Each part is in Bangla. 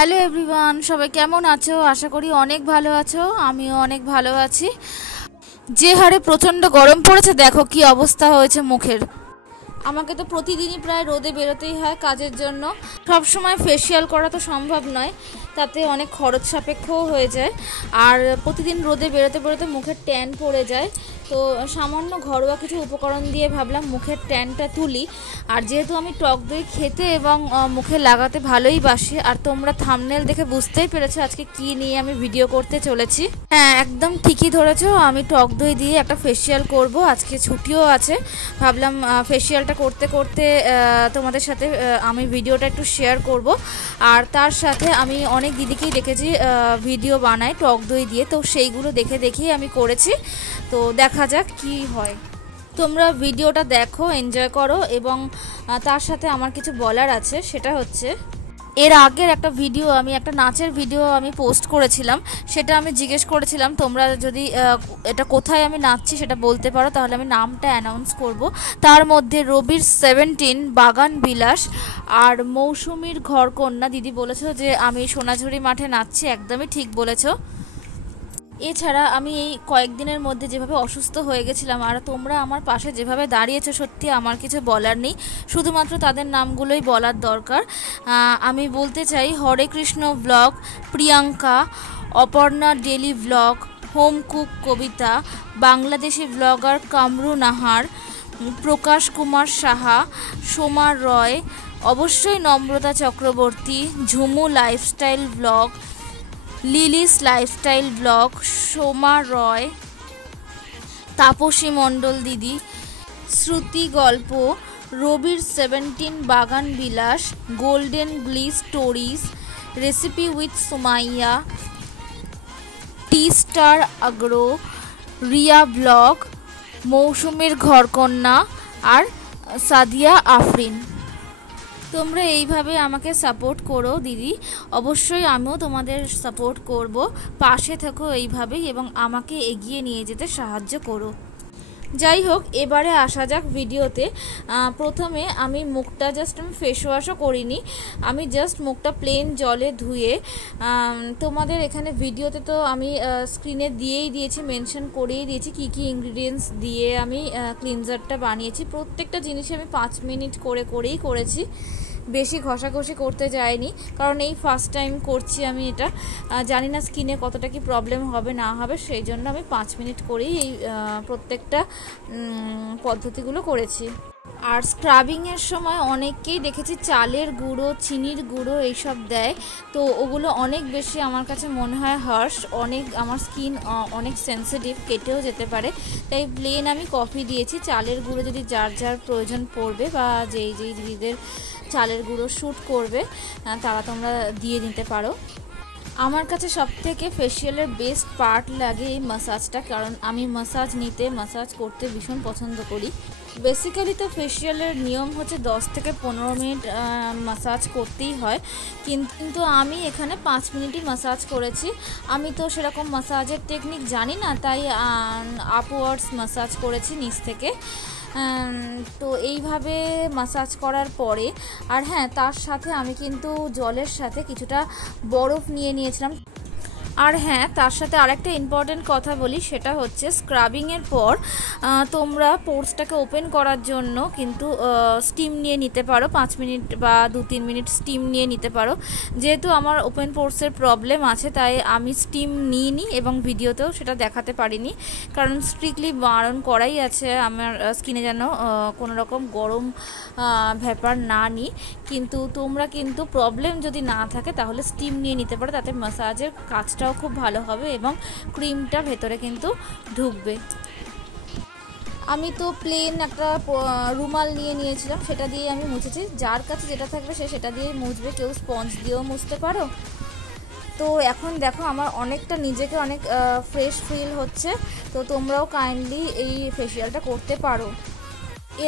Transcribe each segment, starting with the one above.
হ্যালো এভরিওয়ান, সবাই কেমন আছো? আশা করি অনেক ভালো আছো। আমিও অনেক ভালো আছি। যে হারে প্রচণ্ড গরম পড়েছে, দেখো কি অবস্থা হয়েছে মুখের। আমাকে তো প্রতিদিনই প্রায় রোদে বেরোতেই হয় কাজের জন্য। সব সময় ফেসিয়াল করা তো সম্ভব নয়, তাতে অনেক খরচ সাপেক্ষও হয়ে যায়। আর প্রতিদিন রোদে বেরোতে বেরোতে মুখের ট্যান পড়ে যায়। তো সামান্য ঘরোয়া কিছু উপকরণ দিয়ে ভাবলাম মুখের ট্যানটা তুলি। আর যেহেতু আমি টক দই খেতে এবং মুখে লাগাতে ভালোই বাসি, আর তোমরা থাম্বনেল দেখে বুঝতেই পেরেছো আজকে কি নিয়ে আমি ভিডিও করতে চলেছি। হ্যাঁ, একদম ঠিকই ধরেছো, আমি টক দই দিয়ে একটা ফেসিয়াল করব। আজকে ছুটিও আছে, ভাবলাম ফেসিয়ালটা করতে করতে তোমাদের সাথে আমি ভিডিওটা একটু শেয়ার করব। আর তার সাথে আমি অনেক দিদিকেই দেখেছি ভিডিও বানায় টক দই দিয়ে, তো সেইগুলো দেখে দেখেই আমি করেছি। তো দেখা যাক কি হয়। তোমরা ভিডিওটা দেখো, এনজয় করো। এবং তার সাথে আমার কিছু বলার আছে, সেটা হচ্ছে এর আগের একটা ভিডিও, আমি একটা নাচের ভিডিও আমি পোস্ট করেছিলাম। সেটা আমি জিজ্ঞেস করেছিলাম তোমরা যদি এটা কোথায় আমি নাচছি সেটা বলতে পারো, তাহলে আমি নামটা অ্যানাউন্স করব। তার মধ্যে রবির 17 বাগান বিলাস আর মৌসুমীর ঘরকন্যা দিদি বলেছো যে আমি সোনাঝুরি মাঠে নাচছি। একদমই ঠিক বলেছো। এছাড়া আমি এই কয়েকদিনের মধ্যে যেভাবে অসুস্থ হয়ে গেছিলাম, আর তোমরা আমার পাশে যেভাবে দাঁড়িয়েছো, সত্যি আমার কিছু বলার নেই। শুধুমাত্র তাদের নামগুলোই বলার দরকার। আমি বলতে চাই Hare Krishna blog, Priyanka, Aparna daily blog, home cook Kabita, Bangladeshi blogger Kamru Nahar, Prakash Kumar Saha, Soma Roy, অবশ্যই Namrata Chakraborty, Jhumu lifestyle blog, Lily's lifestyle blog, Soma Roy, Tapasi Mondal দিদি, শ্রুতি গল্প, রবির 17 বাগান বিলাস, গোল্ডেন গ্লিস stories, recipe with Sumaiya, T star agro, Riya blog, মৌসুমীর ঘরকন্যা আর সাদিয়া আফরিন। তোমরা এইভাবে আমাকে সাপোর্ট করো দিদি, অবশ্যই আমিও তোমাদের সাপোর্ট করব। পাশে থেকো এইভাবেই এবং আমাকে এগিয়ে নিয়ে যেতে সাহায্য করো। যাই হোক, এবারে আসা যাক ভিডিওতে। প্রথমে আমি মুখটা আমি ফেস ওয়াশও করিনি, আমি জাস্ট মুখটা প্লেন জলে ধুয়ে, তোমাদের এখানে ভিডিওতে তো আমি স্ক্রিনে দিয়েই দিয়েছি, মেনশন করেই দিয়েছি কী কী ইনগ্রিডিয়েন্টস দিয়ে আমি ক্লিনজারটা বানিয়েছি। প্রত্যেকটা জিনিসে আমি 5 মিনিট করেই করেছি, বেশি ঘষাঘষি করতে যায়নি, কারণ এই ফার্স্ট টাইম করছি আমি এটা। জানি না স্কিনে কতটা কি প্রবলেম হবে না হবে, সেই জন্য আমি 5 মিনিট করেই এই প্রত্যেকটা পদ্ধতিগুলো করেছি। আর স্ক্রাবিংয়ের সময় অনেককেই দেখেছি চালের গুঁড়ো, চিনির গুঁড়ো এইসব দেয়, তো ওগুলো অনেক বেশি আমার কাছে মনে হয় হার্শ, আমার স্কিন অনেক সেন্সিটিভ, কেটেও যেতে পারে। তাই প্লেন আমি কফি দিয়েছি। চালের গুঁড়ো যদি যার যার প্রয়োজন পড়বে বা যেই দিদিদের চালের গুঁড়ো শ্যুট করবে, তারা তোমরা দিয়ে নিতে পারো। আমার কাছে সবথেকে ফেসিয়ালের বেস্ট পার্ট লাগে এই মাসাজটা, কারণ আমি মাসাজ করতে ভীষণ পছন্দ করি। বেসিক্যালি তো ফেসিয়ালের নিয়ম হচ্ছে 10 থেকে 15 মিনিট মাসাজ করতেই হয়, কিন্তু আমি এখানে 5 মিনিটই মাসাজ করেছি। আমি তো সেরকম মাসাজের টেকনিক জানি না, তাই আপওয়ার্ডস মাসাজ করেছি নিচ থেকে। তো এইভাবে মাসাজ করার পরে, আর হ্যাঁ, তার সাথে আমি কিন্তু জলের সাথে কিছুটা বরফ নিয়ে নিয়েছিলাম। আর হ্যাঁ, তার সাথে আরেকটা ইম্পর্টেন্ট কথা বলি, সেটা হচ্ছে স্ক্রাবিংয়ের পর তোমরা পোর্সটাকে ওপেন করার জন্য কিন্তু স্টিম নিয়ে নিতে পারো, 5 মিনিট বা 2-3 মিনিট স্টিম নিয়ে নিতে পারো। যেহেতু আমার ওপেন পোর্সের প্রবলেম আছে, তাই আমি স্টিম নিইনি এবং ভিডিওতেও সেটা দেখাতে পারিনি, কারণ স্ট্রিক্টলি বারণ করাই আছে আমার স্কিনে যেন কোনো রকম গরম ব্যাপার না নিই। কিন্তু তোমরা কিন্তু প্রবলেম যদি না থাকে তাহলে স্টিম নিয়ে নিতে পারো, তাতে ম্যাসাজের কাজটাও খুব ভালো হবে এবং ক্রিমটা ভেতরে কিন্তু ঢুকবে। আমি তো প্লেন একটা রুমাল নিয়ে নিয়েছিলাম, সেটা দিয়ে আমি মুছেছি। যার কাছে যেটা থাকবে সেটা দিয়েই মুছবে, কেউ স্পঞ্জ দিয়েও মুছতে পারো। তো এখন দেখো আমার অনেকটা নিজেকে অনেক ফ্রেশ ফিল হচ্ছে, তো তোমরাও কাইন্ডলি এই ফেসিয়ালটা করতে পারো।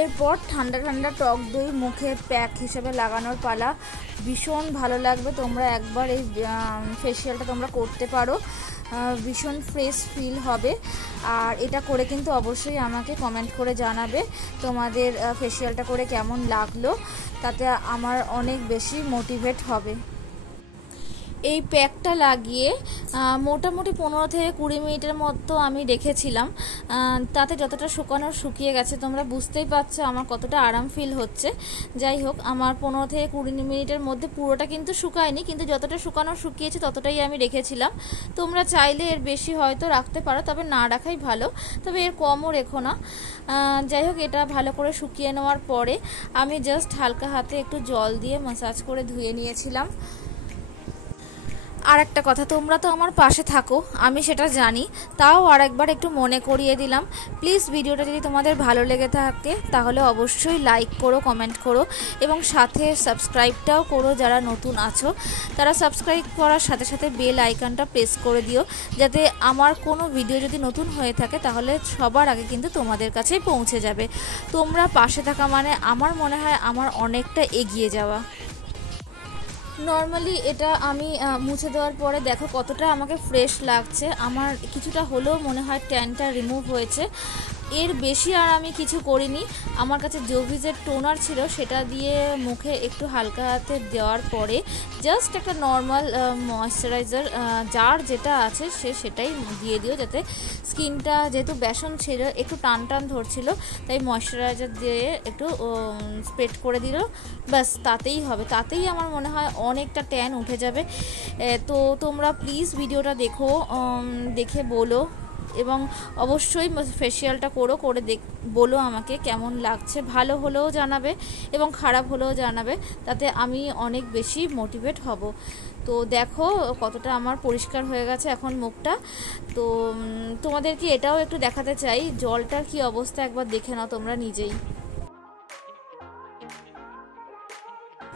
এরপর ঠান্ডা ঠান্ডা টক দই মুখে প্যাক হিসেবে লাগানোর পালা। ভীষণ ভালো লাগবে, তোমরা একবার এই ফেসিয়ালটা তোমরা করতে পারো, ভীষণ ফ্রেশ ফিল হবে। আর এটা করে কিন্তু অবশ্যই আমাকে কমেন্ট করে জানাবে তোমাদের ফেসিয়ালটা করে কেমন লাগলো, তাতে আমার অনেক বেশি মোটিভেট হবে। এই প্যাকটা লাগিয়ে মোটামুটি 15 থেকে 20 মিনিটের মতো আমি রেখেছিলাম। তাতে যতটা শুকানোর শুকিয়ে গেছে, তোমরা বুঝতেই পারছো আমার কতটা আরাম ফিল হচ্ছে। যাই হোক, আমার 15 থেকে 20 মিনিটের মধ্যে পুরোটা কিন্তু শুকায়নি, কিন্তু যতটা শুকানোর শুকিয়েছে ততটাই আমি রেখেছিলাম। তোমরা চাইলে এর বেশি হয়তো রাখতে পারো, তবে না রাখাই ভালো, তবে এর কমও রেখো না। যাই হোক, এটা ভালো করে শুকিয়ে নেওয়ার পরে আমি জাস্ট হালকা হাতে একটু জল দিয়ে ম্যাসাজ করে ধুয়ে নিয়েছিলাম। আর একটা কথা, তোমরা তো আমার পাশে থাকো, আমি সেটা জানি, তাও আর একবার একটু মনে করিয়ে দিলাম। প্লিজ ভিডিওটা যদি তোমাদের ভালো লেগে থাকে তাহলে অবশ্যই লাইক করো, কমেন্ট করো এবং সাথে সাবস্ক্রাইবটাও করো। যারা নতুন আছো তারা সাবস্ক্রাইব করার সাথে সাথে বেল আইকনটা প্রেস করে দিও, যাতে আমার কোনো ভিডিও যদি নতুন হয়ে থাকে তাহলে সবার আগে কিন্তু তোমাদের কাছেই পৌঁছে যাবে। তোমরা পাশে থাকা মানে আমার মনে হয় আমার অনেকটা এগিয়ে যাওয়া। নর্মালি এটা আমি মুছে দেওয়ার পরে দেখো কতটা আমাকে ফ্রেশ লাগছে। আমার কিছুটা হলেও মনে হয় ট্যানটা রিমুভ হয়েছে। এর বেশি আর আমি কিছু করিনি। আমার কাছে জোভিজের টোনার ছিল, সেটা দিয়ে মুখে একটু হালকা হাতে দেওয়ার পরে জাস্ট একটা নর্মাল ময়শ্চারাইজার যার যেটা আছে সেটাই দিয়ে দিও, যাতে স্কিনটা, যেহেতু বেসন ছিল একটু টান টান ধরছিল, তাই ময়শ্চারাইজার দিয়ে একটু স্প্রেড করে দিল, ব্যাস তাতেই হবে। তাতেই আমার মনে হয় অনেকটা ট্যান উঠে যাবে। তো তোমরা প্লিজ ভিডিওটা দেখে বলো এবং অবশ্যই ফেসিয়ালটা করে বলো আমাকে কেমন লাগছে। ভালো হলেও জানাবে এবং খারাপ হলেও জানাবে, তাতে আমি অনেক বেশি মোটিভেট হব। তো দেখো কতটা আমার পরিষ্কার হয়ে গেছে এখন মুখটা। তো তোমাদেরকে এটাও একটু দেখাতে চাই, জলটার কি অবস্থা একবার দেখে নাও তোমরা নিজেই।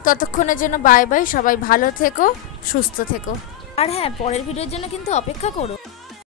ততক্ষণের জন্য বাই বাই, সবাই ভালো থেকো, সুস্থ থেকো। আর হ্যাঁ, পরের ভিডিওর জন্য কিন্তু অপেক্ষা করো।